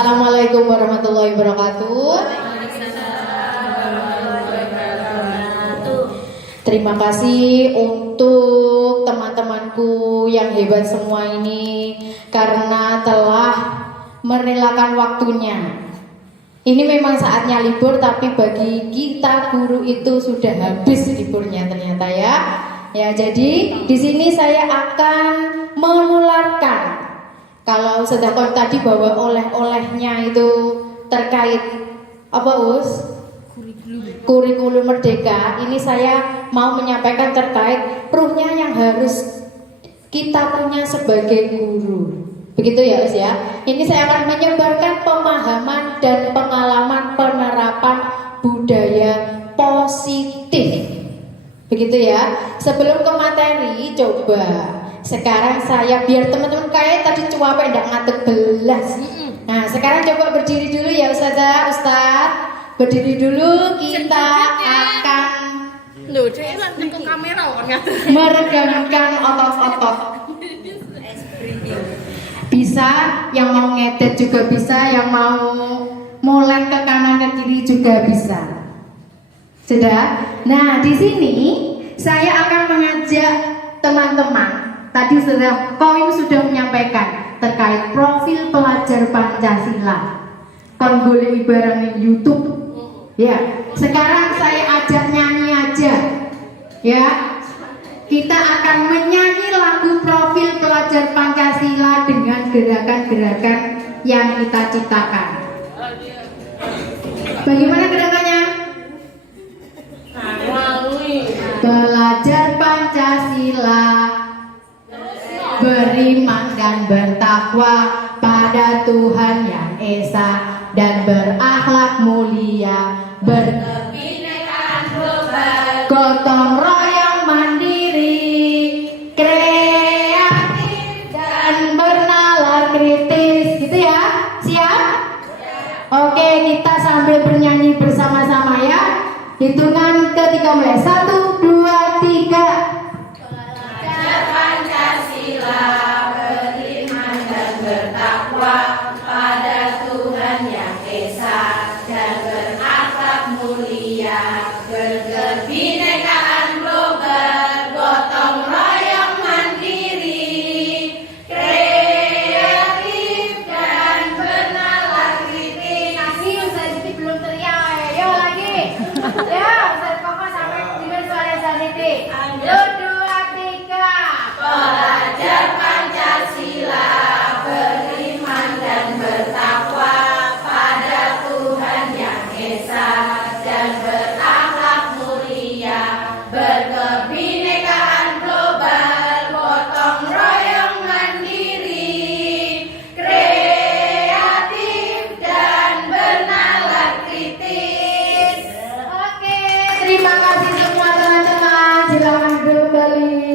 Assalamualaikum warahmatullahi wabarakatuh. Terima kasih untuk teman-temanku yang hebat semua ini karena telah merelakan waktunya. Ini memang saatnya libur, tapi bagi kita guru itu sudah habis liburnya ternyata ya. Ya, jadi di sini saya akan menularkan. Kalau sedangkan tadi bahwa oleh-olehnya itu terkait apa Us? Kurikulum Merdeka. Ini saya mau menyampaikan terkait ruhnya yang harus kita punya sebagai guru. Begitu ya Us ya. Ini saya akan menyebarkan pemahaman dan pengalaman penerapan budaya positif. Begitu ya. Sebelum ke materi, coba sekarang saya biar teman-teman kayak tadi cuape ndak ngatek belas. Nah, sekarang coba berdiri dulu ya Ustazah, Ustaz. Berdiri dulu, kita akan meregangkan otot-otot. Bisa, yang mau ngedet juga bisa, yang mau molek ke kanan ke kiri juga bisa. Sudah? Nah, di sini saya akan mengajak teman-teman. Tadi Koim sudah menyampaikan terkait profil pelajar Pancasila. Kon golek barang di YouTube. Ya, sekarang saya ajak nyanyi aja. Ya. Kita akan menyanyi lagu profil pelajar Pancasila dengan gerakan-gerakan yang kita ciptakan. Bagaimana gerakannya? Belajar Pancasila, beriman dan bertakwa pada Tuhan yang Esa dan berakhlak mulia, berkebinekaan global, gotong royong mandiri, kreatif dan bernalar kritis. Gitu ya? Siap? Oke, kita sambil bernyanyi bersama-sama ya. Hitungan ketiga mulai. 1, 2, 3. Belajar Pancasila, beriman dan bertakwa pada Tuhan yang Esa dan berakhlak mulia, berkebinekaan global, gotong royong mandiri, kreatif dan bernalar kritis. Kasih Ustaz Siti belum teriak. Ayo lagi. Ya, Ustaz Koko sampai dengan suara Zaniti. 1, 2, 3. Belajar Pancasila, beriman dan bertakwa pada Tuhan yang Esa dan berakhlak mulia, berkebinekaan global, gotong royong mandiri, kreatif dan bernalar kritis. Oke, terima kasih semua teman-teman. Silakan duduk kembali.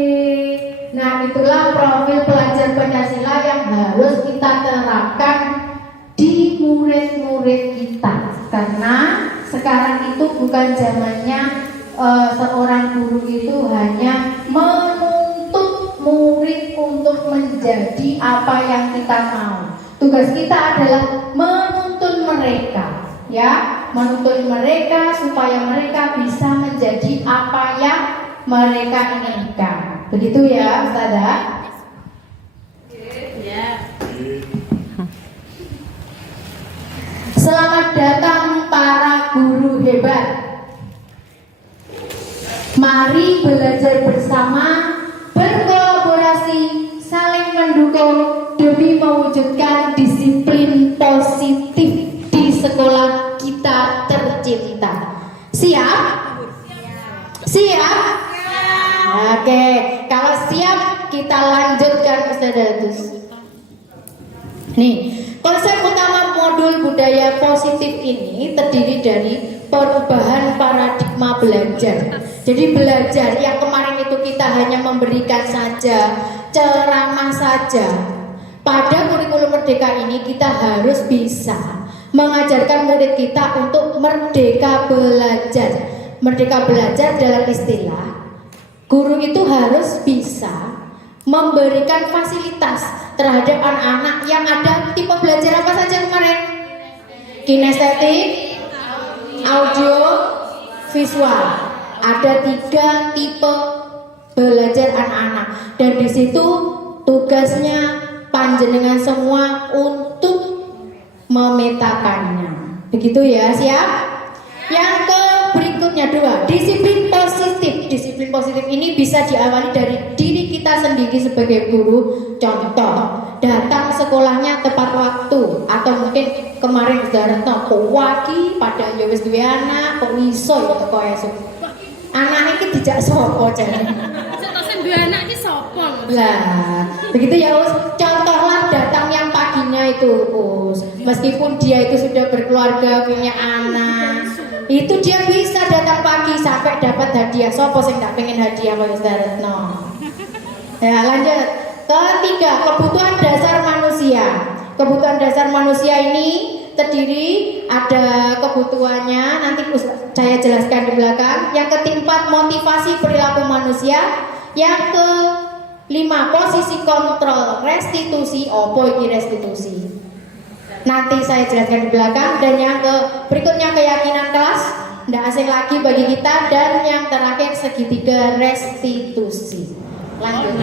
Nah, itulah profil pelajar Pancasila yang harus kita terapkan di murid-murid kita. Karena sekarang itu bukan zamannya seorang guru itu hanya menuntut murid untuk menjadi apa yang kita mau. Tugas kita adalah menuntun mereka, ya, menuntun mereka supaya mereka bisa menjadi apa yang mereka inginkan. Begitu ya, Ustazah? Selamat datang para guru hebat. Mari belajar bersama, berkolaborasi, saling mendukung demi mewujudkan disiplin positif di sekolah kita tercinta. Siap? Siap? Oke, kalau siap kita lanjutkan Ustazatus. Nih, konsep utama modul budaya positif ini terdiri dari perubahan paradigma belajar. Jadi belajar yang kemarin itu kita hanya memberikan saja, ceramah saja. Pada kurikulum Merdeka ini kita harus bisa mengajarkan murid kita untuk merdeka belajar. Merdeka belajar dalam istilah guru itu harus bisa memberikan fasilitas terhadap anak-anak yang ada tipe belajar apa saja kemarin? kinestetik, audio, visual. Ada 3 tipe belajar anak-anak, dan di situ tugasnya panjenengan semua untuk memetakannya. Begitu ya, siap? Yang ke berikutnya 2, disiplin positif. Disiplin positif ini bisa diawali dari diri kita sendiri sebagai guru. Contoh, datang sekolahnya tepat waktu, atau mungkin kemarin sudah kok wagi padahal ya wis duwe anak kok iso ya teko esuk. Anak iki dijak sapa jane? Sing duwe anak iki sapa? Lah, begitu ya Us. Contohlah datang yang paginya itu Us. Meskipun dia itu sudah berkeluarga, punya anak, itu dia bisa datang pagi sampai dapat hadiah. Sopo sing gak pengen hadiah Pak Ustaz? No. Ya, lanjut. Ketiga, kebutuhan dasar manusia. Kebutuhan dasar manusia ini terdiri ada kebutuhannya, nanti saya jelaskan di belakang. Yang keempat, motivasi perilaku manusia. Yang kelima, posisi kontrol restitusi. Opo iki restitusi? Nanti saya jelaskan di belakang. Dan yang berikutnya keyakinan kelas, tidak asing lagi bagi kita. Dan yang terakhir segitiga restitusi. Lanjut.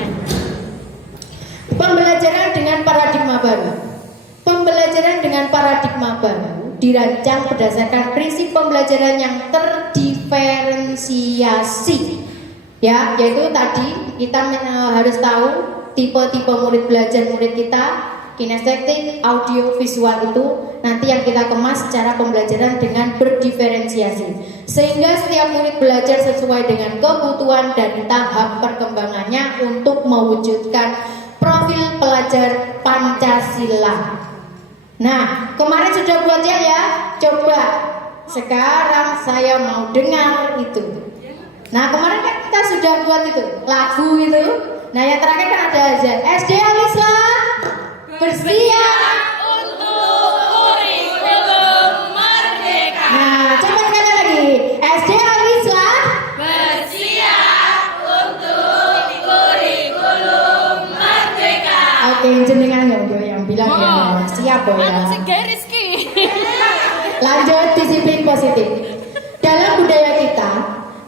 Pembelajaran dengan paradigma baru. Pembelajaran dengan paradigma baru dirancang berdasarkan prinsip pembelajaran yang terdiferensiasi. Ya, yaitu tadi kita harus tahu tipe-tipe murid belajar murid kita, kinestetik, audio, visual itu nanti yang kita kemas secara pembelajaran dengan berdiferensiasi. Sehingga setiap murid belajar sesuai dengan kebutuhan dan tahap perkembangannya untuk mewujudkan profil pelajar Pancasila. Nah, kemarin sudah buat ya? Coba sekarang saya mau dengar itu. Nah, kemarin kan kita sudah buat itu lagu itu. Nah, yang terakhir kan ada aja SD Al-Islam bersiap untuk kurikulum merdeka. Nah, coba sekali lagi. SD Al-Islam Bersiap untuk kurikulum merdeka. Oke, jenengan yang bilang ya siap Anu ya. sing gawe Rizky. Lanjut, disiplin positif. Dalam budaya kita,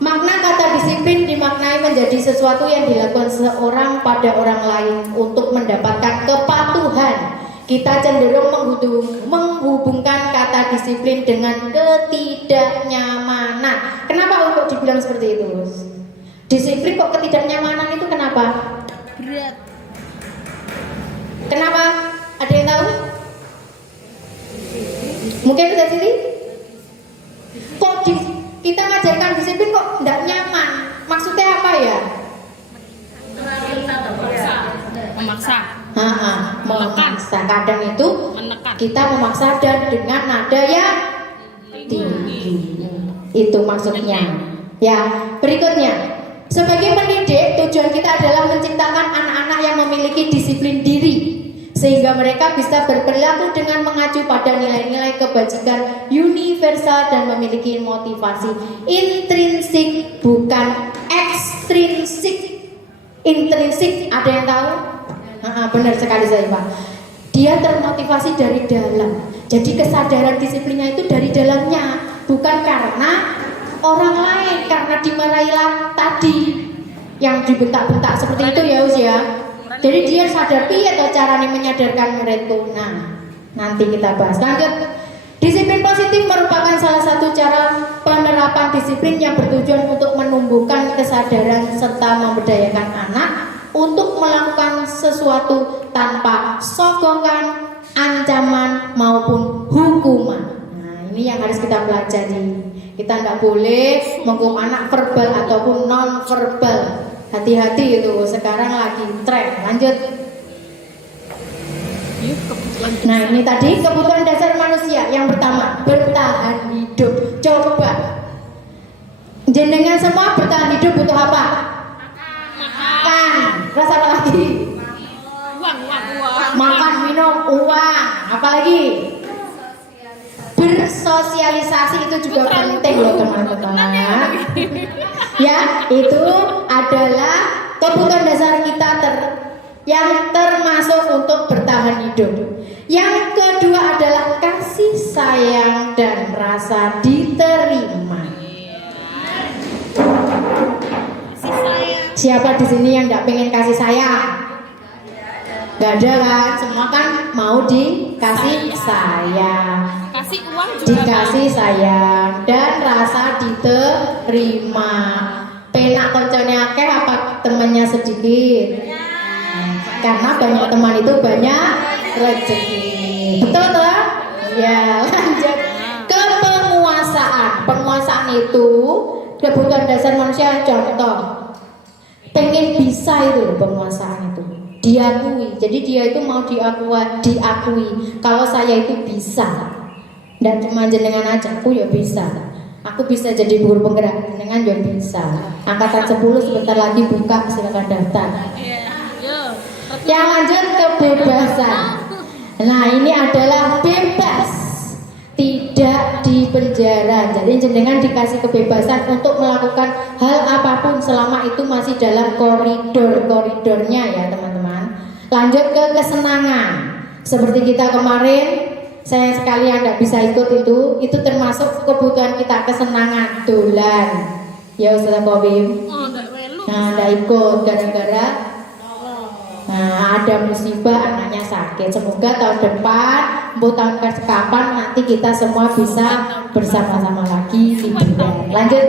makna kata disiplin dimaknai menjadi sesuatu yang dilakukan seorang pada orang lain untuk mendapatkan kepatuhan. Kita cenderung menghubungkan kata disiplin dengan ketidaknyamanan. Kenapa untuk dibilang seperti itu? Disiplin kok ketidaknyamanan itu kenapa? Berat. Kenapa? Ada yang tahu? Mungkin bisa sini? Kok kita ngajarkan disiplin kok tidak nyaman? Maksudnya apa ya? Memaksa. Memaksa. Kadang itu Menekan. kita memaksa dan dengan nada yang tinggi. Itu maksudnya. Ya, berikutnya. Sebagai pendidik, tujuan kita adalah menciptakan anak-anak yang memiliki disiplin diri, sehingga mereka bisa berperilaku dengan mengacu pada nilai-nilai kebajikan universal dan memiliki motivasi intrinsik bukan ekstrinsik. Intrinsik ada yang tahu? Benar sekali saya Pak. Dia termotivasi dari dalam. Jadi kesadaran disiplinnya itu dari dalamnya, bukan karena orang lain, karena dimarahilah tadi yang dibentak-bentak seperti itu ya Us ya. Jadi dia sadar piye atau caranya menyadarkan muridku. Nah, nanti kita bahas. Lanjut. Disiplin positif merupakan salah satu cara penerapan disiplin yang bertujuan untuk menumbuhkan kesadaran serta memberdayakan anak untuk melakukan sesuatu tanpa sokongan, ancaman maupun hukuman. Nah, ini yang harus kita pelajari. Kita tidak boleh menghukum anak verbal ataupun non verbal. Hati-hati itu, sekarang lagi tren. Lanjut. Nah, ini tadi kebutuhan dasar manusia. Yang pertama, bertahan hidup. Coba jenengan semua bertahan hidup butuh apa? Makan. Terus apa lagi? Uang. Makan, minum, uang. Apalagi? Bersosialisasi itu juga penting loh teman-teman. Ya, itu adalah kebutuhan dasar kita yang termasuk untuk bertahan hidup. Yang kedua adalah kasih kasih sayang dan rasa diterima. Kasih sayang. Siapa di sini yang nggak pengen kasih sayang? Gak ada kan? Semua kan mau dikasih sayang, Kasih uang juga. dikasih sayang dan rasa diterima. Penak koncone akeh apa temennya sedikit? Karena banyak teman itu banyak rezeki. Betul toh? Ya, lanjut ke penguasaan. Penguasaan itu kebutuhan dasar manusia. Contoh, pengen bisa itu penguasaan itu diakui. Jadi dia itu mau diakui kalau saya itu bisa. Dan cuma jenengan aja, aku ya bisa. Aku bisa jadi guru penggerak, jenengan ya bisa. Angkatan 10 sebentar lagi buka, silakan daftar. Iya. Yo. Yang lanjut kebebasan. Nah, ini adalah bebas, tidak dipenjara. Jadi jenengan dikasih kebebasan untuk melakukan hal apapun selama itu masih dalam koridornya ya teman-teman. Lanjut ke kesenangan. Seperti kita kemarin, saya sekalian nggak bisa ikut itu termasuk kebutuhan kita, kesenangan, dolan. Ya Ustaz Bobim. Oh, enggak welu. Nah, nggak ikut gara-gara ada musibah, anaknya sakit. Semoga tahun depan, tahun kapan nanti kita semua bisa bersama-sama lagi liburan. Lanjut.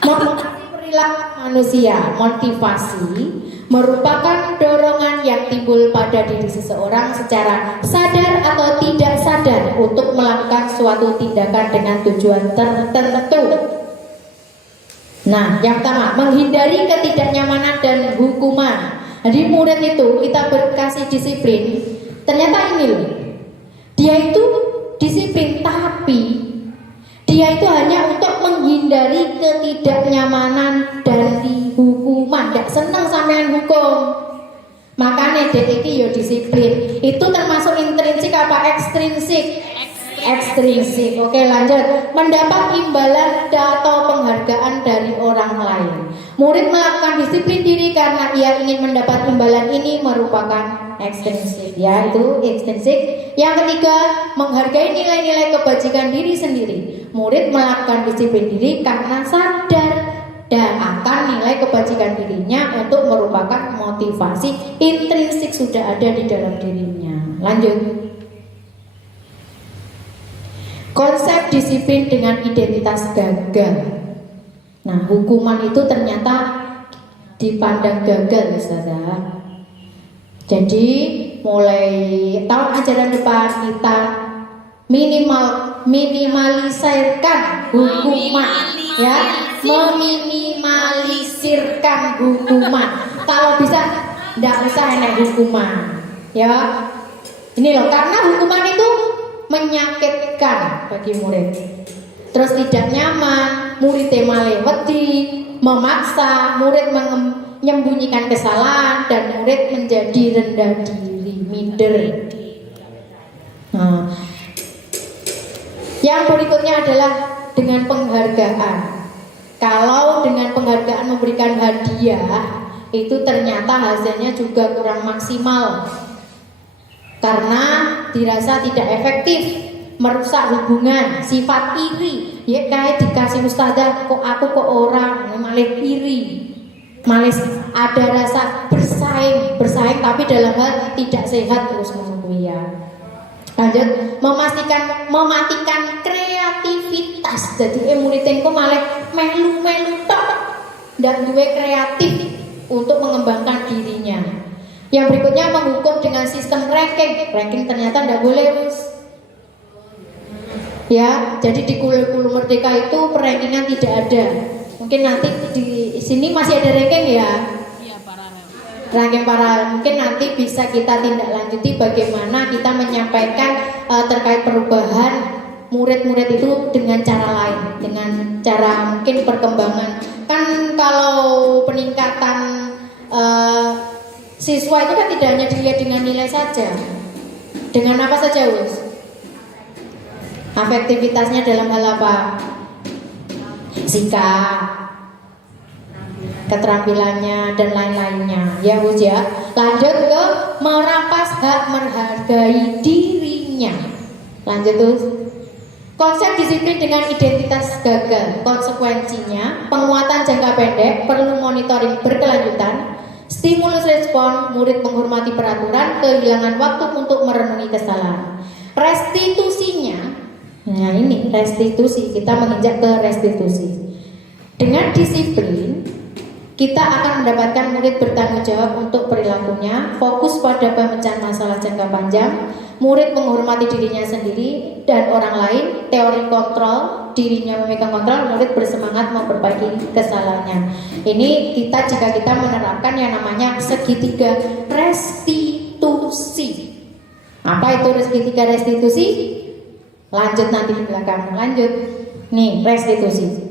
Motivasi perilaku manusia. Motivasi merupakan dorongan yang timbul pada diri seseorang secara sadar atau tidak sadar untuk melakukan suatu tindakan dengan tujuan tertentu. Nah, yang pertama, menghindari ketidaknyamanan dan hukuman. Jadi murid itu kita berkasih disiplin, ternyata ini loh, dia itu disiplin tapi dia itu hanya untuk menghindari ketidaknyamanan dari hukuman. Gak seneng sampean hukum, makanya dia itu ya disiplin. Itu termasuk intrinsik apa ekstrinsik? Ekstrinsik. Oke, lanjut. Mendapat imbalan atau penghargaan dari orang lain. Murid melakukan disiplin diri karena ia ingin mendapat imbalan, ini merupakan ekstrinsik. Ya, itu ekstrinsik. Yang ketiga, menghargai nilai-nilai kebajikan diri sendiri. Murid melakukan disiplin diri karena sadar dan akan nilai kebajikan dirinya untuk merupakan motivasi intrinsik sudah ada di dalam dirinya. Lanjut. Konsep disiplin dengan identitas gagal. Nah, hukuman itu ternyata dipandang gagal, Ustazah. Jadi mulai tahun ajaran depan kita minimalisirkan hukuman, ya, meminimalisirkan hukuman. Kalau bisa, tidak usah enak hukuman, ya. Ini loh, karena hukuman itu menyakitkan bagi murid, terus tidak nyaman, murid malah wedi, memaksa murid menyembunyikan kesalahan dan murid menjadi rendah diri, minder. Nah, yang berikutnya adalah dengan penghargaan. Kalau dengan penghargaan memberikan hadiah, itu ternyata hasilnya juga kurang maksimal. Karena dirasa tidak efektif, merusak hubungan, sifat iri. Ya kayak dikasih ustazah, kok aku kok orang, malah iri, malah ada rasa bersaing tapi dalam hal tidak sehat terus ya. Lanjut, mematikan kreativitas. Jadi muridku malah melu tok, ndak duwe kreatif untuk mengembangkan dirinya. Yang berikutnya, menghukum dengan sistem ranking. Ranking ternyata tidak boleh, Us. Ya, jadi di Kuliah Merdeka itu perankingan tidak ada. Mungkin nanti di sini masih ada ranking ya. Iya, paralel. Ranking paralel. Mungkin nanti bisa kita tindak lanjuti bagaimana kita menyampaikan terkait perubahan murid-murid itu dengan cara lain, dengan cara mungkin perkembangan. Kan kalau peningkatan siswa itu kan tidak hanya dilihat dengan nilai saja. Dengan apa saja, Us? Afektivitasnya dalam hal apa? Sikap, keterampilannya dan lain-lainnya. Ya, Us ya. Lanjut ke merampas hak menghargai dirinya. Lanjut terus. Konsep disiplin dengan identitas gagal, konsekuensinya penguatan jangka pendek, perlu monitoring berkelanjutan, stimulus respon, murid menghormati peraturan, kehilangan waktu untuk merenungi kesalahan. Restitusinya, nah ini restitusi, kita menginjak ke restitusi. Dengan disiplin, kita akan mendapatkan murid bertanggung jawab untuk perilakunya, fokus pada pemecahan masalah jangka panjang, murid menghormati dirinya sendiri dan orang lain, teori kontrol, dirinya memegang kontrol, murid bersemangat memperbaiki kesalahannya. Ini jika kita menerapkan yang namanya segitiga restitusi. Apa itu segitiga restitusi? Lanjut nanti di belakang. Lanjut. Nih, restitusi.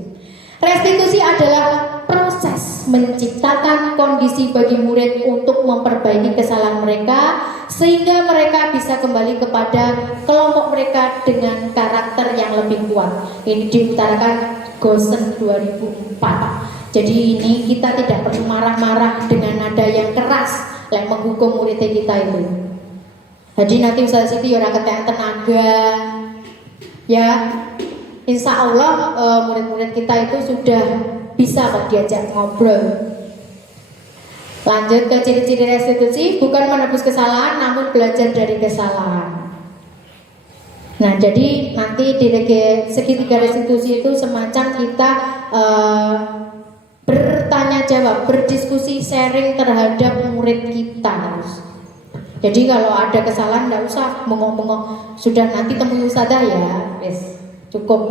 Restitusi adalah proses menciptakan kondisi bagi murid untuk memperbaiki kesalahan mereka sehingga mereka bisa kembali kepada kelompok mereka dengan karakter yang lebih kuat. Ini diutarakan Gosen 2004. Jadi ini kita tidak perlu marah-marah dengan nada yang keras yang menghukum murid kita itu. Jadi nanti Ustaz Siti ora ketek tenaga. Ya. Insya Allah murid-murid kita itu sudah bisa kok diajak ngobrol. Lanjut ke ciri-ciri restitusi, bukan menebus kesalahan namun belajar dari kesalahan. Nah jadi nanti di segitiga restitusi itu semacam kita bertanya jawab, berdiskusi, sharing terhadap murid kita terus. Jadi kalau ada kesalahan nggak usah bengong-bengong, sudah nanti temui ustadzah ya, yes. Cukup.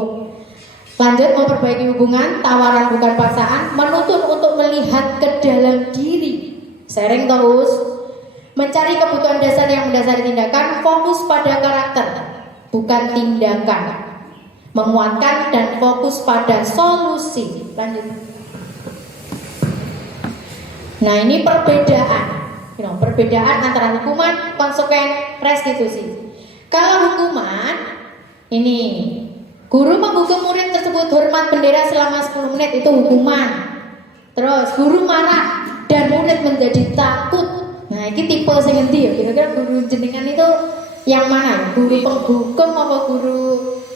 Lanjut, memperbaiki hubungan, tawaran bukan paksaan, menuntut untuk melihat ke dalam diri, sharing terus, mencari kebutuhan dasar yang mendasari tindakan, fokus pada karakter bukan tindakan, menguatkan dan fokus pada solusi. Lanjut. Nah ini perbedaan antara hukuman, konsekuen, restitusi. Kalau hukuman ini guru menghukum murid tersebut hormat bendera selama 10 menit, itu hukuman. Terus guru marah dan murid menjadi takut. Nah, ini tipe sing endi ya? Kira-kira guru jenengan itu yang mana? Guru penghukum apa guru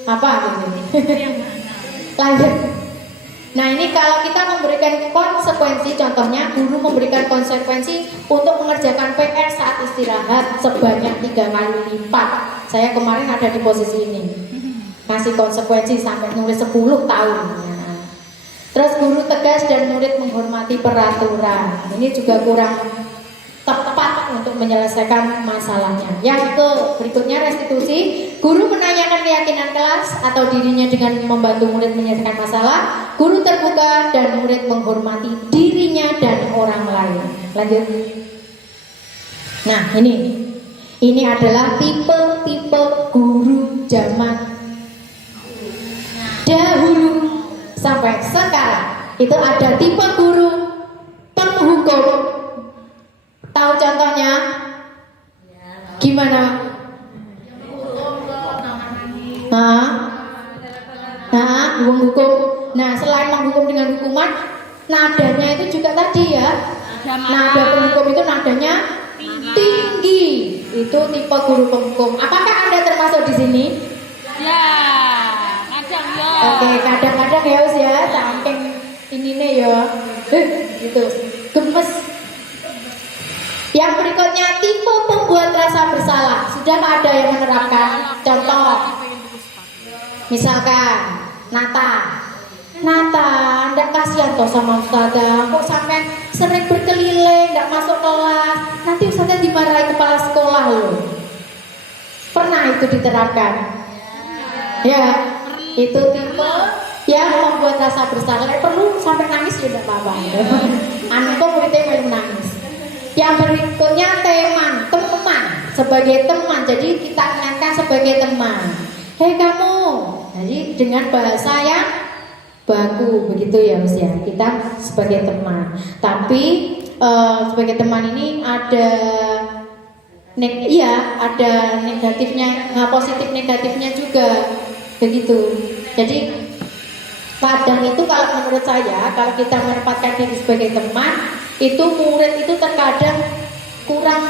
apa gitu? Yang mana? Lanjut. Nah, ini kalau kita memberikan konsekuensi, contohnya guru memberikan konsekuensi untuk mengerjakan PR saat istirahat sebanyak 3 kali lipat. Saya kemarin ada di posisi ini. Kasih konsekuensi sampai nulis 10 tahun. Terus guru tegas dan murid menghormati peraturan. Ini juga kurang tepat untuk menyelesaikan masalahnya. Yang ke berikutnya restitusi. Guru menanyakan keyakinan kelas atau dirinya dengan membantu murid menyelesaikan masalah. Guru terbuka dan murid menghormati dirinya dan orang lain. Lanjut. Nah ini adalah tipe-tipe guru zaman dahulu sampai sekarang. Itu ada tipe guru penghukum. Tahu contohnya? Gimana? Menghukum. Nah, selain menghukum dengan hukuman, nadanya itu juga tadi ya. Nada penghukum itu nadanya tinggi. Itu tipe guru penghukum. Apakah Anda termasuk di sini? Ya, kadang ya. Oke, kadang-kadang ya Us ya, saking ini nih ya. Gitu. Gemes. Yang berikutnya tipe pembuat rasa bersalah. Sudah ada yang menerapkan? Contoh. Misalkan Nata, ndak kasihan toh sama ustazah. Kok sampai sering berkeliling, ndak masuk kelas. Nanti ustazah dimarahi kepala sekolah loh. Pernah itu diterapkan? Ya, itu tipe yang membuat rasa bersalah. Perlu sampai nangis juga apa-apa. Anakku muridnya main nangis. Yang berikutnya teman. Sebagai teman, jadi kita ingatkan sebagai teman. Hei kamu, jadi dengan bahasa yang baku begitu ya Mas ya. Kita sebagai teman. Tapi sebagai teman ini ada ada negatifnya, positif negatifnya juga begitu. Jadi kadang itu kalau menurut saya, kalau kita menempatkan diri sebagai teman, itu murid itu terkadang kurang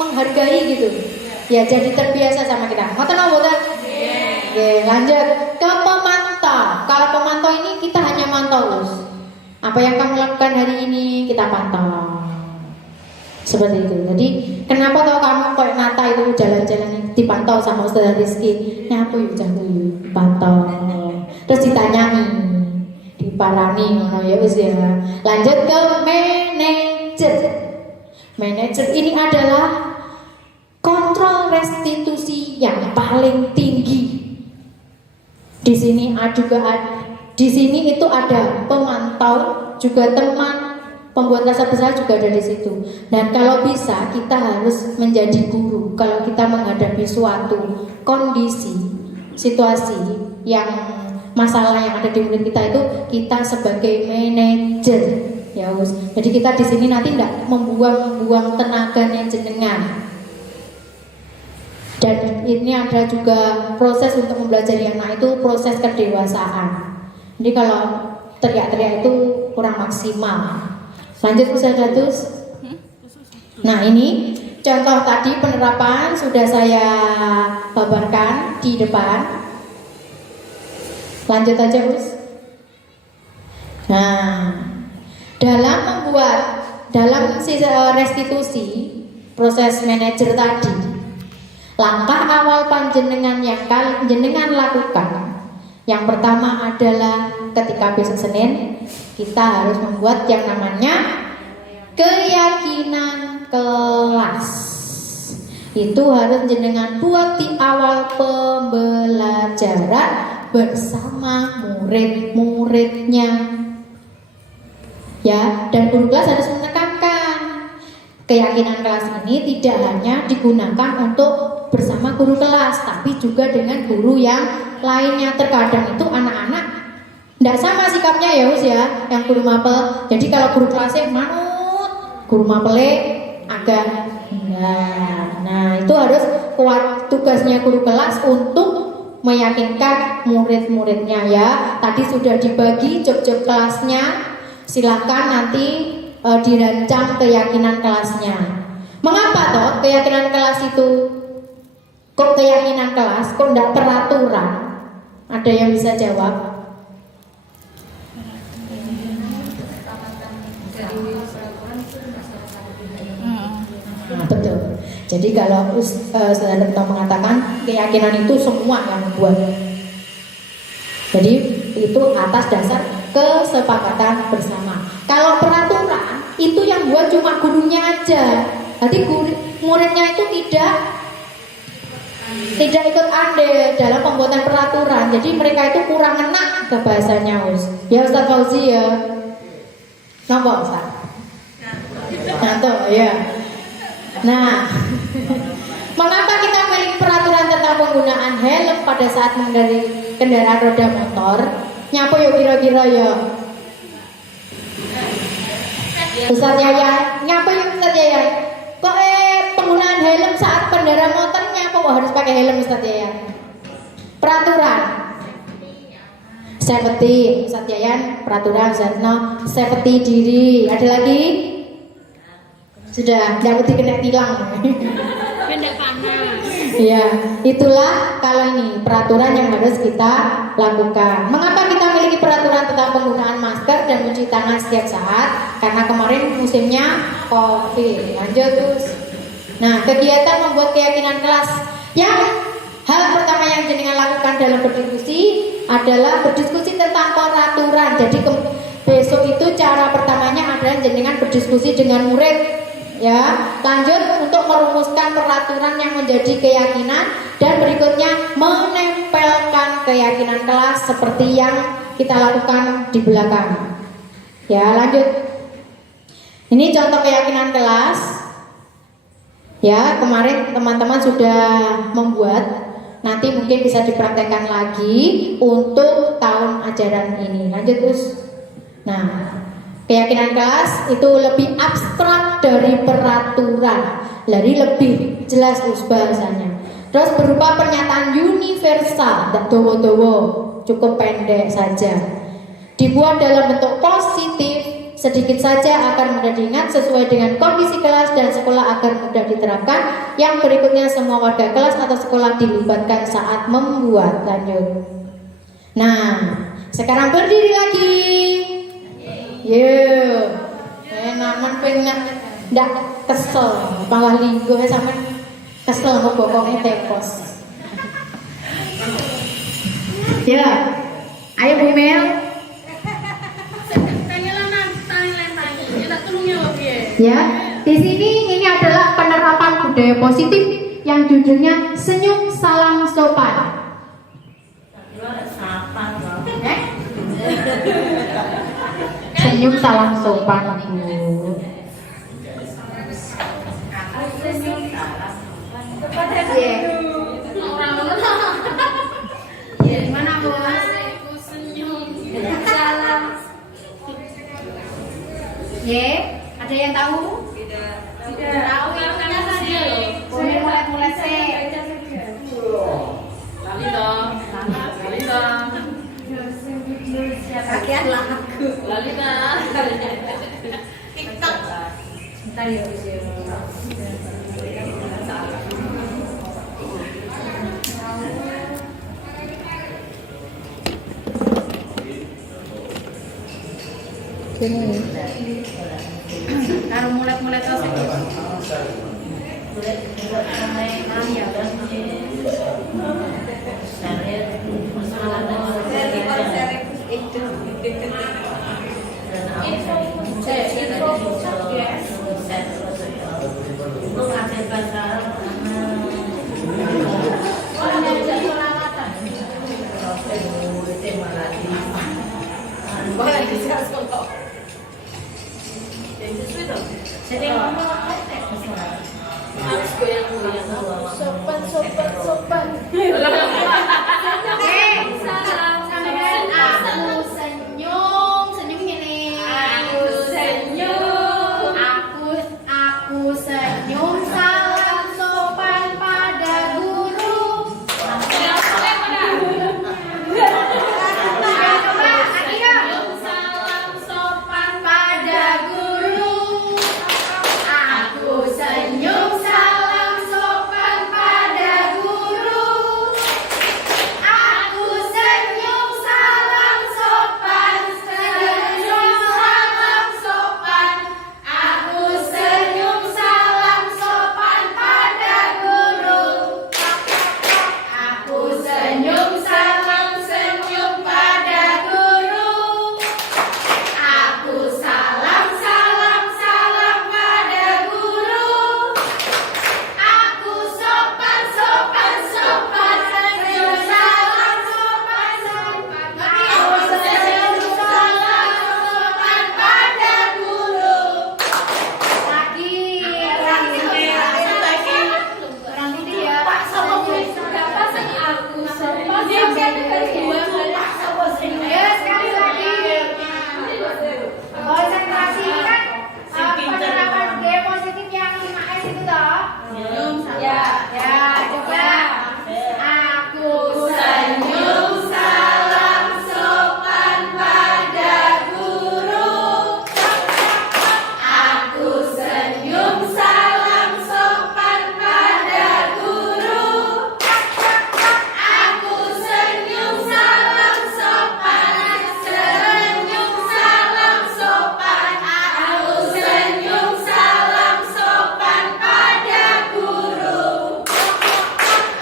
menghargai gitu. Ya jadi terbiasa sama kita. Ngoten apa mboten? Oke, lanjut ke pemantau. Kalau pemantau ini kita hanya mantau, Us. Apa yang kamu lakukan hari ini kita pantau. Seperti itu. Jadi kenapa kalau kamu kayak Nata itu jalan-jalan dipantau sama Ustaz Rizky, nyapu yuk jago yuk pantau. Terus ditanyai, diparani ngono ya wis ya. Lanjut ke manajer. Manajer ini adalah kontrol restitusi yang paling tinggi. Di sini di sini itu ada pemantau, juga teman pembuat dasar besar juga ada di situ. Dan kalau bisa kita harus menjadi guru. Kalau kita menghadapi suatu kondisi, situasi yang masalah yang ada di murid kita itu, kita sebagai manajer, ya us. Jadi kita di sini nanti tidak membuang-buang tenaganya jenengan. Dan ini ada juga proses untuk mempelajari anak itu proses kedewasaan. Jadi kalau teriak-teriak itu kurang maksimal. Lanjut Ustaz Datus. Nah ini contoh tadi penerapan sudah saya paparkan di depan. Lanjut aja Us. Nah dalam restitusi proses manajer tadi, langkah awal panjenengan yang jenengan lakukan yang pertama adalah ketika besok Senin kita harus membuat yang namanya keyakinan kelas. Itu harus jenengan buat di awal pembelajaran bersama murid-muridnya. Ya, dan guru kelas harus menekankan keyakinan kelas ini tidak hanya digunakan untuk bersama guru kelas, tapi juga dengan guru yang lainnya. Terkadang itu anak-anak tidak sama sikapnya ya Us ya, yang guru mapel. Jadi kalau guru kelasnya manut, guru mapelnya agak enggak. Nah itu harus kuat tugasnya guru kelas untuk meyakinkan murid-muridnya ya. Tadi sudah dibagi job-job kelasnya. Silakan nanti dirancang keyakinan kelasnya. Mengapa toh keyakinan kelas itu? Kok keyakinan kelas? Kok tidak peraturan? Ada yang bisa jawab? Nah, betul. Jadi kalau Saudara kita mengatakan keyakinan itu semua yang membuat. Jadi itu atas dasar kesepakatan bersama. Kalau peraturan itu yang buat cuma gurunya aja. Jadi muridnya itu tidak ikut andil dalam pembuatan peraturan. Jadi mereka itu kurang enak ke bahasanya Us. Ya Ustaz Fauzi ya. Nampak Ustaz? Ngantuk ya. Nah, mengapa kita memiliki peraturan tentang penggunaan helm pada saat mengendarai kendaraan roda motor? Nyapa yuk kira-kira ya. Ustaz Yaya, nyapa yuk Ustaz Yaya. Kok penggunaan helm saat kendaraan motornya kok harus pakai helm Ustaz Yaya? Peraturan safety, Ustaz Yayan, peraturan Zatno, safety diri. Ada lagi? Sudah, tidak mesti kena tilang. Kena panas. Ya, itulah kalau ini peraturan yang harus kita lakukan. Mengapa kita memiliki peraturan tentang penggunaan masker dan mencuci tangan setiap saat? Karena kemarin musimnya COVID. Lanjut terus. Nah, kegiatan membuat keyakinan kelas. Yang hal pertama yang jenengan lakukan dalam berdiskusi adalah berdiskusi tentang peraturan. Jadi besok itu cara pertamanya adalah jenengan berdiskusi dengan murid. Ya, lanjut untuk merumuskan peraturan yang menjadi keyakinan dan berikutnya menempelkan keyakinan kelas seperti yang kita lakukan di belakang. Ya, lanjut. Ini contoh keyakinan kelas. Ya, kemarin teman-teman sudah membuat. Nanti mungkin bisa dipraktekkan lagi untuk tahun ajaran ini. Lanjut, Gus. Nah, keyakinan kelas itu lebih abstrak dari peraturan, jadi lebih jelas bahasanya. Terus berupa pernyataan universal, tidak dowo-dowo, cukup pendek saja. Dibuat dalam bentuk positif, sedikit saja akan mudah diingat sesuai dengan kondisi kelas dan sekolah agar mudah diterapkan. Yang berikutnya semua warga kelas atau sekolah dilibatkan saat membuat. Lanjut. Nah, sekarang berdiri lagi. Enak pengen ndak kesel, malah linggo sampe kesel kok bokongnya tepos. Ya, ayo Bu Mel. Ya, di sini ini adalah penerapan budaya positif yang judulnya senyum salam sopan. Senyum salam sopan, Bu. Gimana, Bu? Ada yang tahu? Tidak. Tahu artinya saja loh. Boleh mulai sih. Lali dong. Bagian lagu. Lali dong. TikTok. Bentar ya. Sini. Karo mulai tos iki. Harus goyang-goyang. Sopan. Senyum ini. Aku senyum salam sopan pada guru. Salam sopan pada guru. Aku senyum salam sopan pada guru. Aku senyum salam sopan. Senyum salam sopan. Aku senyum salam sopan pada guru. Aku senyum senyum pada guru. Aku salam pada guru. Aku sopan senyum salam sopan. Aku senyum salam sopan pada guru. Lagi orang ini ya. Pak sama Bu berapa sih aku sopan. Dia ya sekali lagi. Konsentrasi kan penerapan budaya positif yang 5S itu toh. Ya, coba. Aku senyum salam sopan pada guru. Aku senyum salam sopan pada guru. Aku senyum salam sopan. Senyum salam sopan. Aku senyum salam sopan pada guru.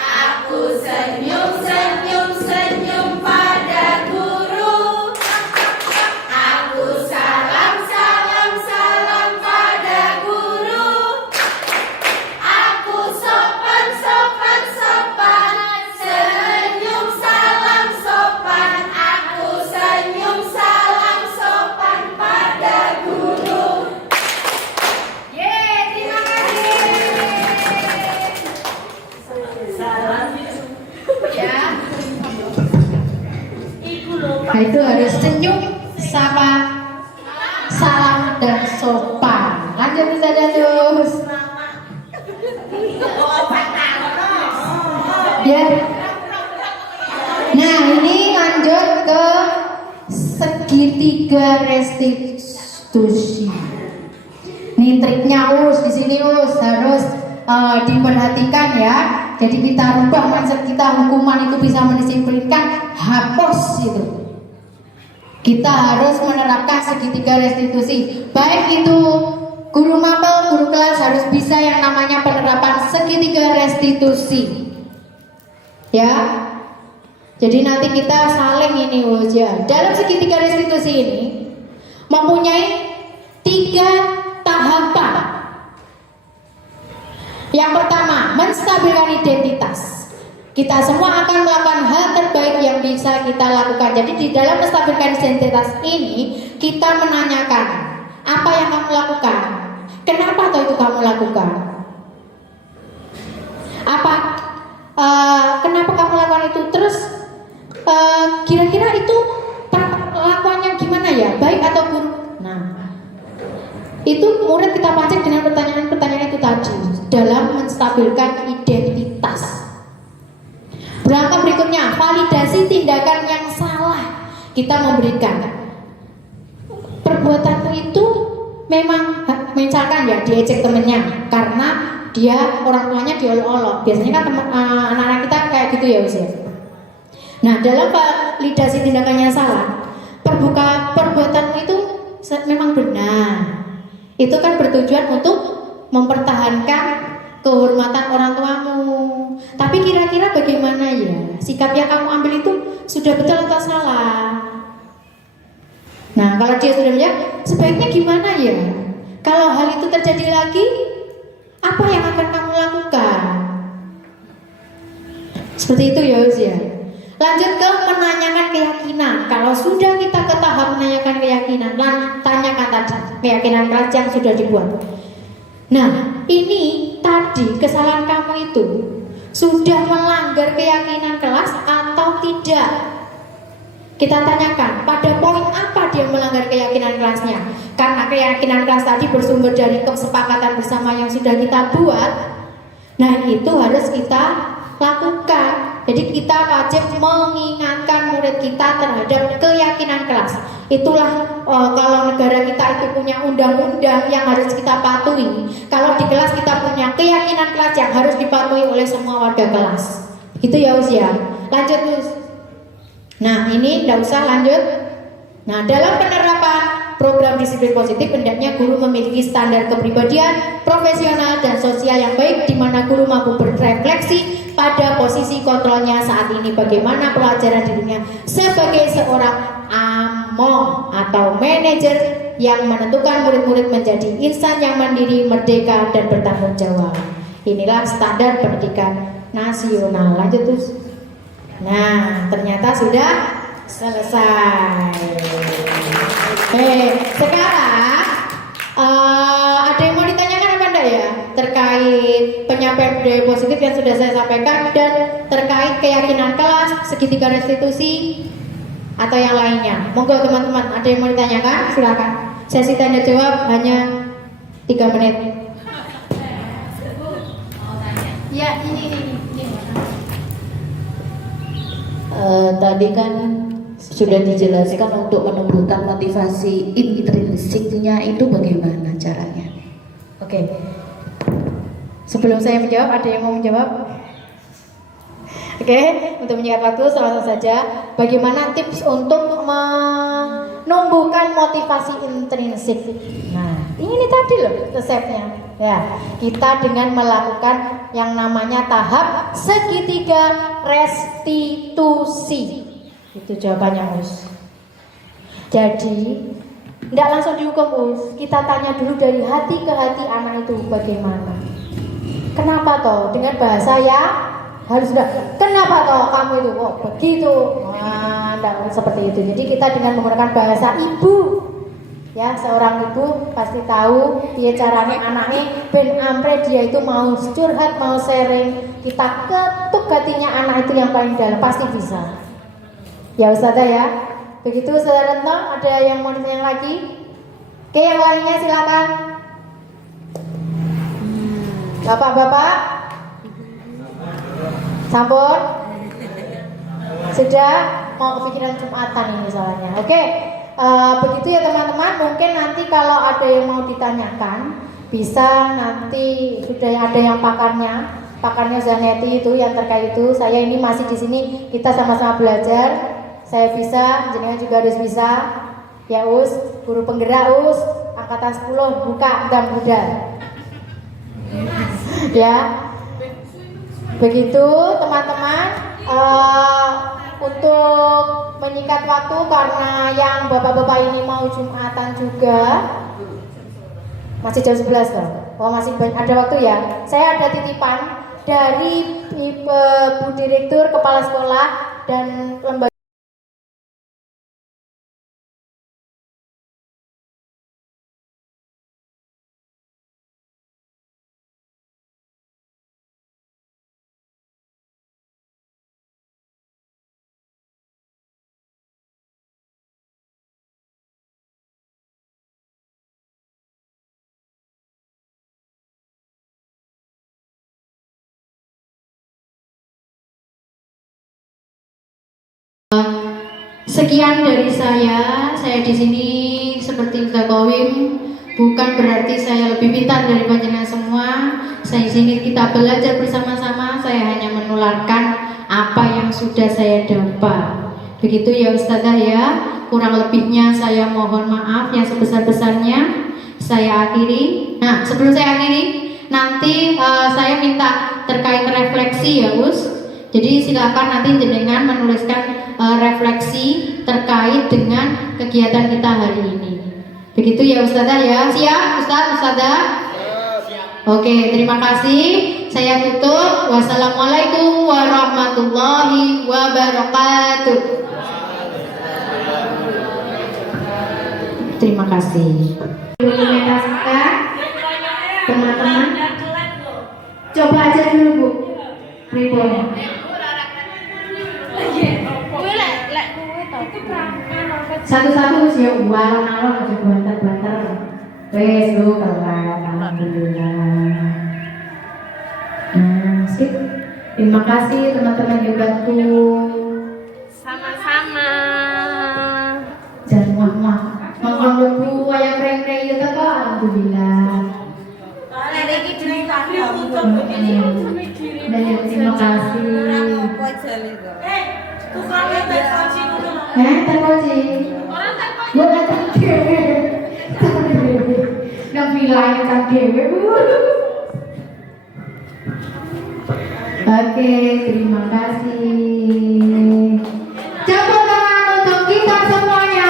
Aku senyum senyum pada guru. Aku salam pada guru. Aku sopan. Senyum salam sopan. Aku senyum salam sopan pada guru. Terima kasih. Ya. Nah, itu harus senyum, sapa, salam dan sopan. Lanjut saja terus. Ya. Nah, ini lanjut ke segitiga restitusi. restitusi. Nih triknya di sini harus diperhatikan ya. Jadi kita rubah mindset kita, hukuman itu bisa mendisiplinkan, hapus itu. Kita harus menerapkan segitiga restitusi. Baik itu guru mapel, guru kelas harus bisa yang namanya penerapan segitiga restitusi. Ya. Jadi nanti kita saling ini ya. Dalam segitiga restitusi ini mempunyai 3 tahapan. Yang pertama, menstabilkan identitas. Kita semua akan melakukan hal terbaik yang bisa kita lakukan. Jadi di dalam menstabilkan identitas ini kita menanyakan, apa yang kamu lakukan? Kenapa itu kamu lakukan? Kenapa kamu lakukan itu? Terus kira-kira itu perlakuannya gimana ya? Baik atau buruk? Nah, itu murid kita pancing dengan pertanyaan-pertanyaan itu tadi dalam menstabilkan identitas. Berangkat berikutnya, validasi tindakan yang salah. Kita memberikan perbuatanmu itu memang misalkan ya diejek temennya karena dia orang tuanya diolok-olok. Biasanya kan anak-anak kita kayak gitu ya usia. Nah, dalam validasi tindakannya salah, perbuatanmu itu memang benar. Itu kan bertujuan untuk mempertahankan kehormatan orang tuamu. Tapi kira-kira bagaimana ya? Sikap yang kamu ambil itu sudah betul atau salah? Nah, kalau dia sudah menjawab, sebaiknya gimana ya? Kalau hal itu terjadi lagi, apa yang akan kamu lakukan? Seperti itu ya usia. Lanjut ke menanyakan keyakinan. Kalau sudah kita ke tahap menanyakan keyakinan, tanyakan tadi keyakinan keras yang sudah dibuat. Nah, ini tadi kesalahan kamu itu sudah melanggar keyakinan kelas atau tidak? Kita tanyakan pada poin apa dia melanggar keyakinan kelasnya. Karena keyakinan kelas tadi bersumber dari kesepakatan bersama yang sudah kita buat. Nah, itu harus kita lakukan. Jadi kita wajib mengingatkan murid kita terhadap keyakinan kelas. Itulah kalau negara kita itu punya undang-undang yang harus kita patuhi. Kalau di kelas kita punya keyakinan kelas yang harus dipatuhi oleh semua warga kelas. Gitu ya usia. Lanjut terus. Nah, ini tidak usah lanjut. Nah, dalam penerapan program disiplin positif, hendaknya guru memiliki standar kepribadian, profesional dan sosial yang baik, di mana guru mampu berefleksi pada posisi kontrolnya saat ini, bagaimana pelajaran dirinya sebagai seorang among atau manajer yang menentukan murid-murid menjadi insan yang mandiri, merdeka dan bertanggung jawab. Inilah standar pendidikan nasional. Lanjut terus. Nah, ternyata sudah selesai. Sekarang ada yang mau ditanyakan apa enggak ya terkait penyampaian budaya positif yang sudah saya sampaikan dan terkait keyakinan kelas, segitiga restitusi atau yang lainnya? Monggo teman-teman, ada yang mau ditanyakan? Silakan. Sesi tanya jawab hanya 3 menit. Ya, ini. Tadi kan sudah dijelaskan untuk menumbuhkan motivasi intrinsiknya itu bagaimana caranya? Oke. Sebelum saya menjawab, ada yang mau menjawab? Oke, untuk menyingkat waktu langsung saja. Bagaimana tips untuk menumbuhkan motivasi intrinsik? Nah, ini tadi loh resepnya. Ya, kita dengan melakukan yang namanya tahap segitiga restitusi. Itu jawabannya, Us. Jadi, tidak langsung dihukum, Us. Kita tanya dulu dari hati ke hati anak itu bagaimana. Kenapa toh? Dengan bahasa yang harus sudah. Kenapa toh kamu itu kok begitu? Nah, tidak seperti itu. Jadi kita dengan menggunakan bahasa ibu. Ya, seorang ibu pasti tahu dia caranya anaknya ben ampre dia itu mau curhat, mau sharing. Kita ketuk hatinya anak itu yang paling dalam, pasti bisa. Ya Ustazah ya. Begitu Saudara Retno, ada yang mau ditanya lagi? Oke, yang lainnya silakan. Bapak-bapak, sampun. Sudah mau kepikiran Jumatan ini soalnya. Oke. Begitu ya teman-teman, mungkin nanti kalau ada yang mau ditanyakan bisa nanti sudah ada yang pakarnya Zanetti itu yang terkait itu. Saya ini masih di sini, kita sama-sama belajar. Saya bisa, jenengan juga harus bisa. Ya Us, guru penggerak Us, angkatan 10 buka dan budal. Ya, begitu teman-teman. Untuk menyingkat waktu karena yang bapak-bapak ini mau Jumatan juga. Masih jam 11 loh. Oh masih ada waktu ya. Saya ada titipan dari Bu Direktur Kepala Sekolah dan lembaga. Sekian dari saya di sini seperti Zakowim, bukan berarti saya lebih pintar dari panjenengan semua. Saya di sini kita belajar bersama-sama, saya hanya menularkan apa yang sudah saya dapat. Begitu ya Ustazah ya, kurang lebihnya saya mohon maaf yang sebesar-besarnya. Saya akhiri. Nah, sebelum saya akhiri, nanti saya minta terkait refleksi ya Us. Jadi silakan nanti jenengan menuliskan refleksi terkait dengan kegiatan kita hari ini. Begitu ya Ustazah ya. Siap Ustazah? Oke, terima kasih. Saya tutup. Wassalamualaikum warahmatullahi wabarakatuh. Terima kasih. Dokumentasikan teman-teman. Coba aja dulu Bu. Ribbon. Satu-satu sih ya, alon-alon aja banter-banter. Wes lu kelar, alhamdulillah. Sip. Terima kasih teman-teman hebatku. Sama-sama. Jangan muah-muah. Ngomong lebu ayam reng-reng itu kok, alhamdulillah. Terima kasih. Terkoci. Gue nggak terdewe. Nggak bilangnya terdewe. Oke, terima kasih. Tepuk tangan untuk kita semuanya.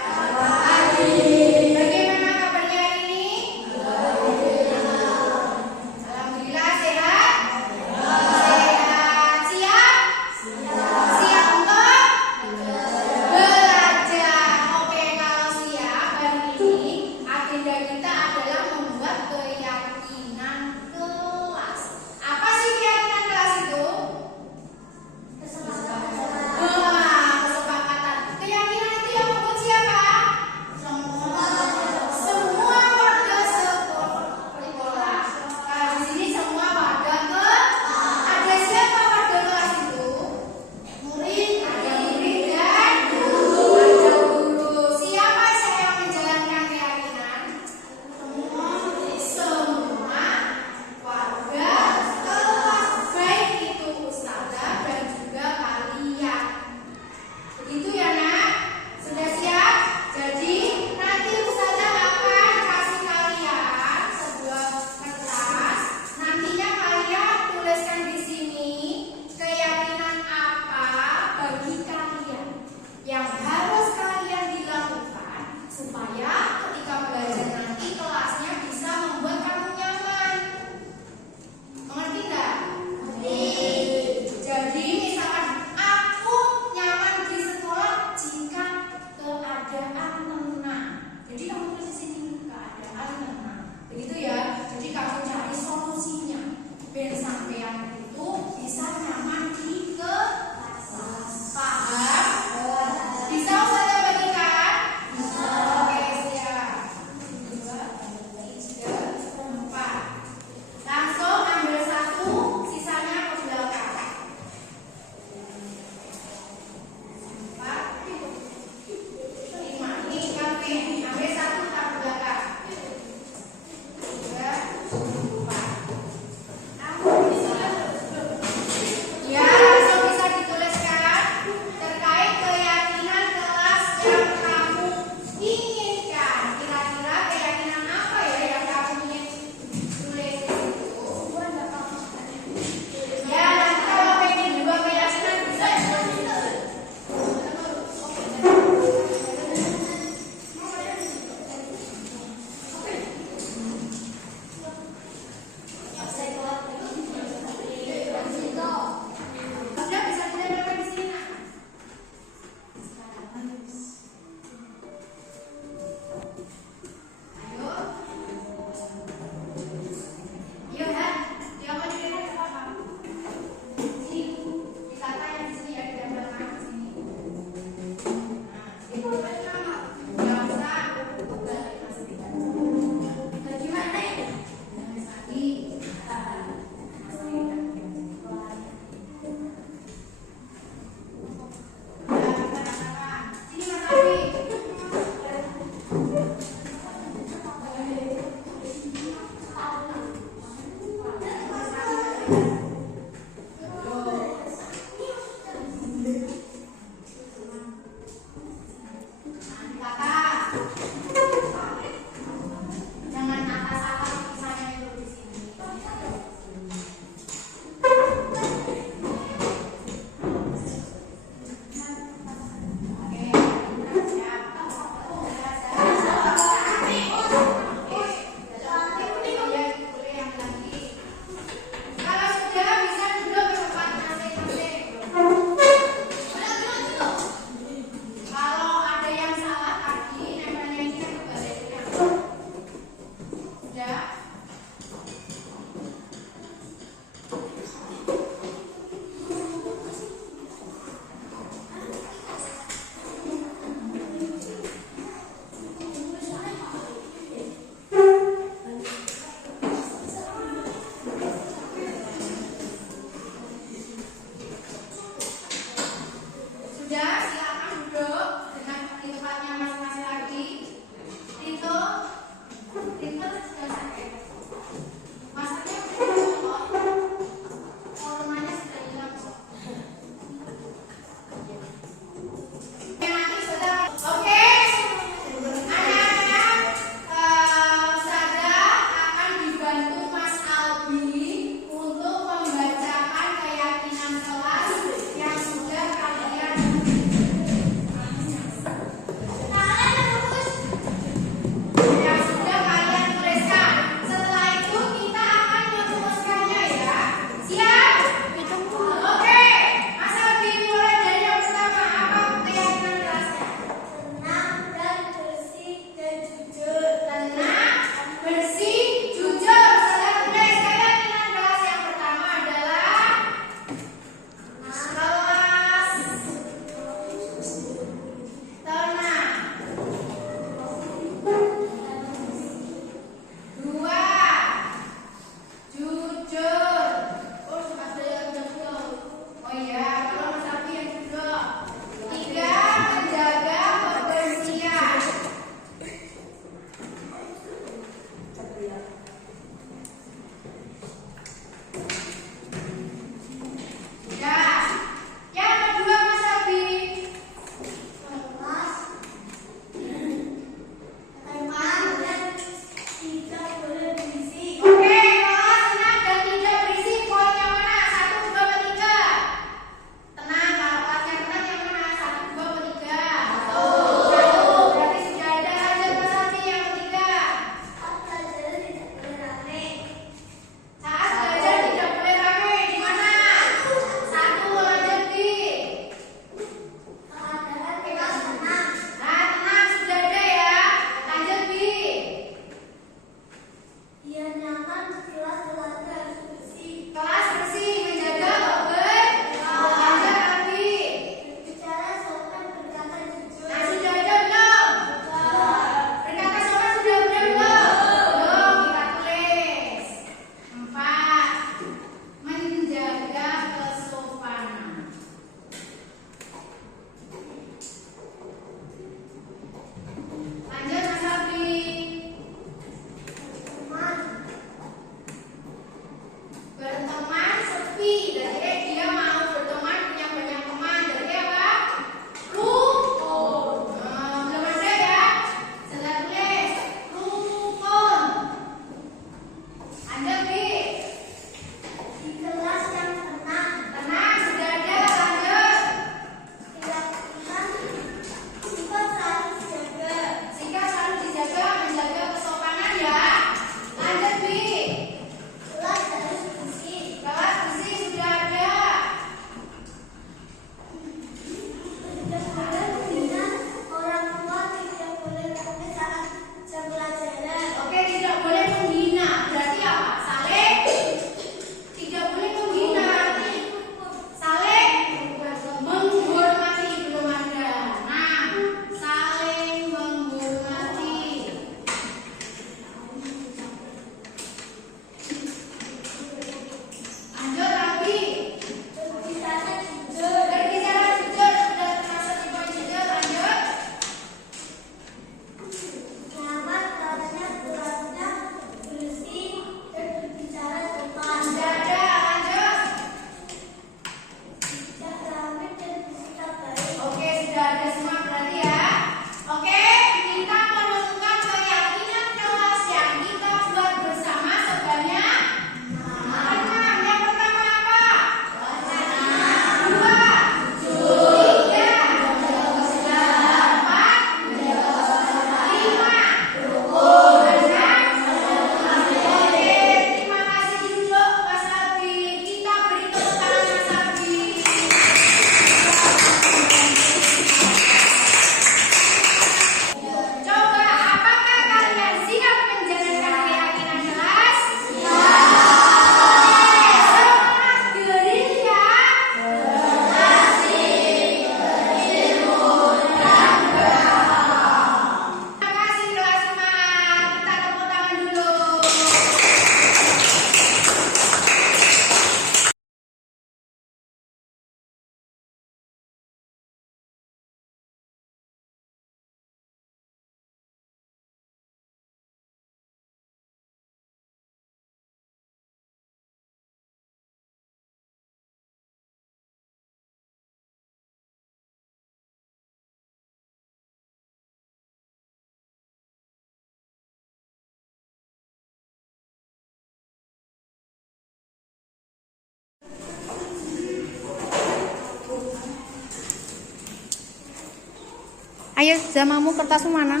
Ayo Zamamu kertasmu mana?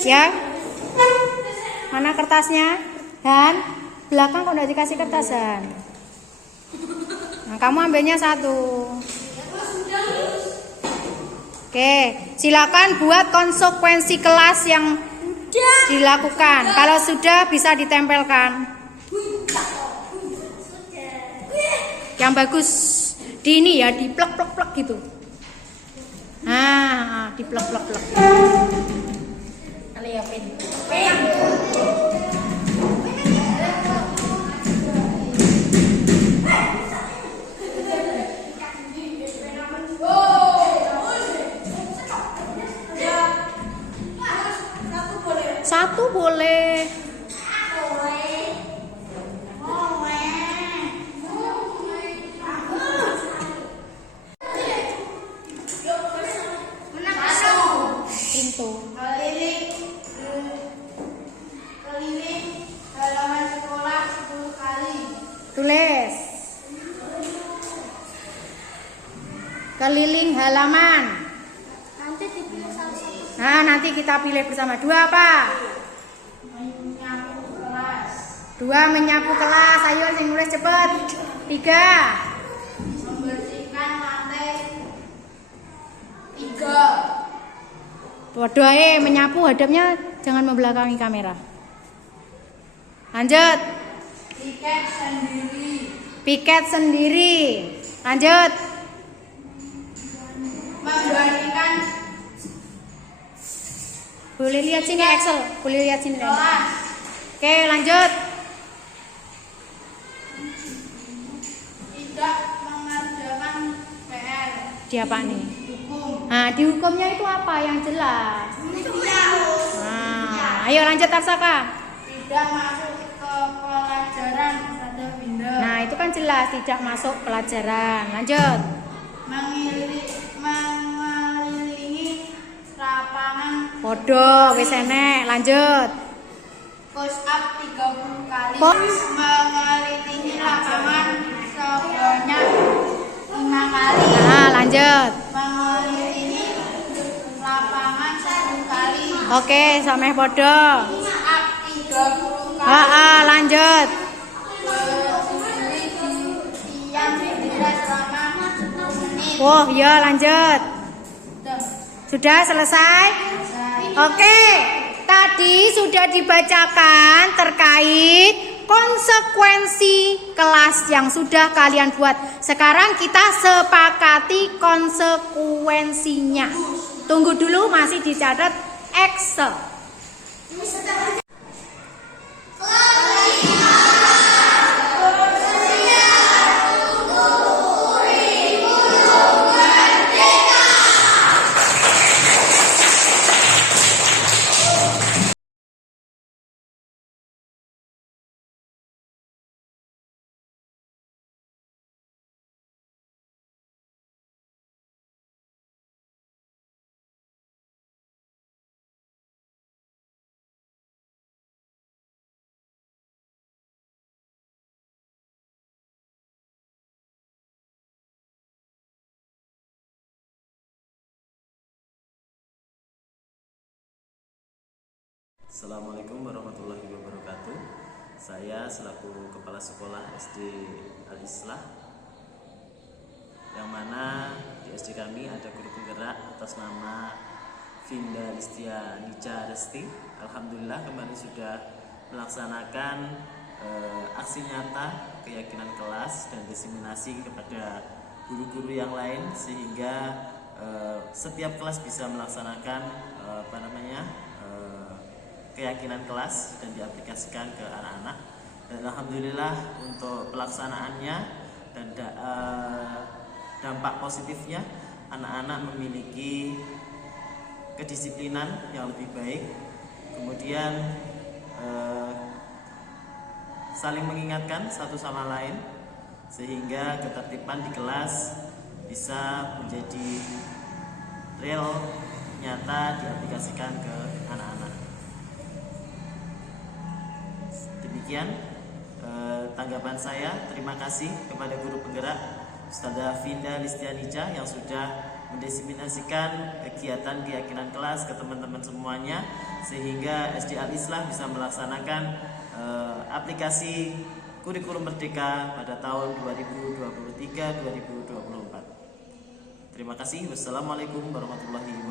Ya. Mana kertasnya? Dan belakang kok udah dikasih kertasan. Nah, kamu ambilnya satu. Oke, silakan buat konsekuensi kelas yang dilakukan. Kalau sudah bisa ditempelkan. Yang bagus di ini ya, di plek gitu. Nah, di plek. Kali ya pin. Satu boleh. Pintu. Keliling halaman sekolah 10 kali. Tulis. Keliling halaman. Nanti dipilih salah satu. Nah, nanti kita pilih bersama. Dua apa? Menyapu kelas. Dua menyapu kelas. Ayo sing nulis cepet. Tiga. Membersihkan lantai. 3. Waduh, menyapu hadapnya jangan membelakangi kamera. Lanjut. Tiket sendiri. Piket sendiri. Lanjut. Membandingkan Boleh lihat sini Excel. Boleh lihat sini. kelas. Oke, lanjut. Tidak mengerjakan PR. Di apa nih? Hukum. Nah, di hukumnya itu apa yang jelas? Nah, ayo lanjut Tarsaka. Tidak masuk ke pelajaran ada pindah. Nah, itu kan jelas tidak masuk pelajaran. Lanjut. Mengelilingi lapangan Podo, wis enek. Lanjut. push up 30 kali. Push. Mengelilingi lapangan sebanyak 5 kali. Nah, lanjut. Mengelilingi lapangan 10 kali. Oke, sampai podo. Push up 30 kali. Lanjut. Berdiri di tiang bendera selama 10 menit. Oh, ya lanjut. Sudah selesai? Oke. Tadi sudah dibacakan terkait konsekuensi kelas yang sudah kalian buat. Sekarang kita sepakati konsekuensinya. Tunggu dulu, masih dicatat Excel. Assalamualaikum warahmatullahi wabarakatuh. Saya selaku Kepala Sekolah SD Al-Islah, yang mana di SD kami ada guru penggerak atas nama Vinda Listia Nica Resti. Alhamdulillah kemarin sudah melaksanakan aksi nyata keyakinan kelas dan diseminasi kepada guru-guru yang lain, sehingga setiap kelas bisa melaksanakan keyakinan kelas dan diaplikasikan ke anak-anak. Dan alhamdulillah untuk pelaksanaannya dan dampak positifnya, anak-anak memiliki kedisiplinan yang lebih baik, kemudian saling mengingatkan satu sama lain, sehingga ketertiban di kelas bisa menjadi real, nyata, diaplikasikan ke anak-anak. Demikian tanggapan saya. Terima kasih kepada guru penggerak Ustazah Finda Listianica yang sudah mendiseminasikan kegiatan keyakinan kelas ke teman-teman semuanya, sehingga SD Al Islah bisa melaksanakan aplikasi kurikulum merdeka pada tahun 2023-2024. Terima kasih. Wassalamualaikum warahmatullahi wabarakatuh.